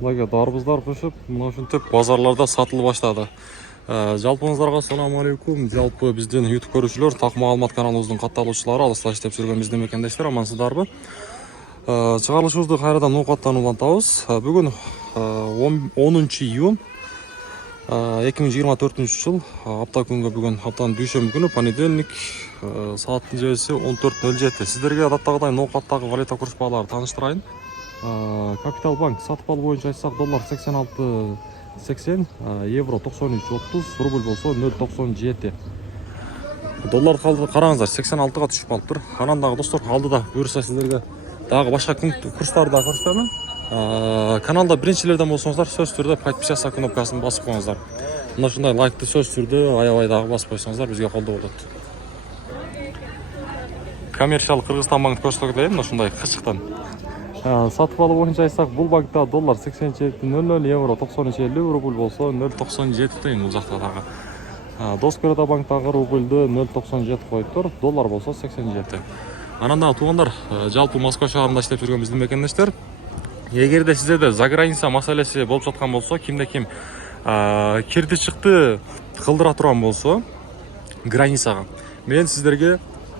Лаге дарбыздар пышып, мына ушинтип базарларда сатылып баштады. Жалпыңыздарга assalamu алейкум. Жалпы биздин YouTube көрүүчүлөр, так маалымат каналыбыздын катталуучулары, алыста иштеп жүргөн биздин мекендештер, амансыздарбы? Чыгарылышыбызды кайрадан ноокаттанып улантабыз. Бүгүн 10-июнь 2024 жыл, апта күнгө бүгүн аптанын дүйшөмбү күнү, понедельник, сааттын жебеси 14:07. Сиздерге адаттагыдай ноокаттагы валюта курс бааларын тааныштырайын. Капитал банк сатып алуу боюнча айтсак, доллар 86.80, евро 93.30, рубль болсо 0.97. Долларды караңыздар, 86га түшүп калыптыр. Анан дагы достор, алдыда буюрса сиздерге дагы башка курстарды да көрсөтөмүн. Каналда биринчилерден болсоңуздар, сөз түрдө подписаться кнопкасын басып коюңуздар. Мына ушундай лайкты сөз түрдө аябай дагы басып койсоңуздар, бизге колдоо болот. Коммерциялык Кыргызстан банк көрсөтө кетейин, мына ушундай кычыктан. Сатып алуу боюнча айтсак, бул банкта доллар 87.00, евро 93.50, рубль болсо 0.97 тыйын бул жакта дагы. Доскода банктагы рубльдү 0.97 коюптур, доллар болсо 87. Анан дагы туугандар, жалпы Москва шаарында иштеп жүргөн биздин мекендештер, эгерде сиздерде заграница маселеси болуп жаткан болсо, кимде ким кирди чыкты кылдыра турган болсо границага, мен сиздерге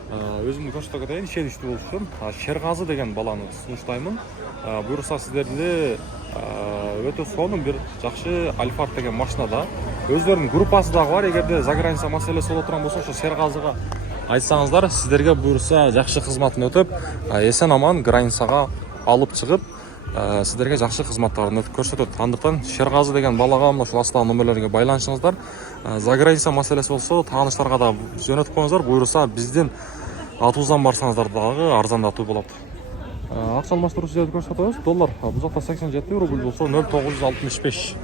өзүмдү көрсөтө кетейин, ишеничтүү болуш үчүн Шергазы деген баланы сунуштаймын. Буюрса сиздерде өтө сонун бир жакшы Альфард деген машинада өздөрүнүн группасы дагы бар. Эгерде заграница маселеси боло турган болсо, ошо Шергазыга айтсаңыздар, сиздерге буюрса жакшы кызматын өтөп, эсен аман границага алып чыгып, сиздерге жакшы кызматтарын көрсөтөт. Андыктан Шергазы деген балага мына ушул астагы номерлерге байланышыңыздар. Заграница маселеси болсо, тааныштарга да жөнөтүп коюңуздар. Буюрса биздин атыбыздан барсаңыздар дагы арзандатуу болот. Акча алмаштыруу жерди көрсөтөбүз. Доллар бул жакта 87, рубль болсо 0.965.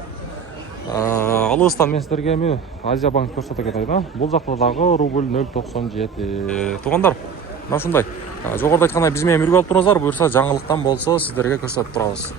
Алыстан мен сиздерге эми Азия банк көрсөтө кетейин. Бул жакта дагы рубль 0.97. Туугандар, мына ушундай. Жогоруда айткандай биз менен бирге болуп туруңуздар. Буюрса жаңылыктан болсо сиздерге көрсөтүп турабыз.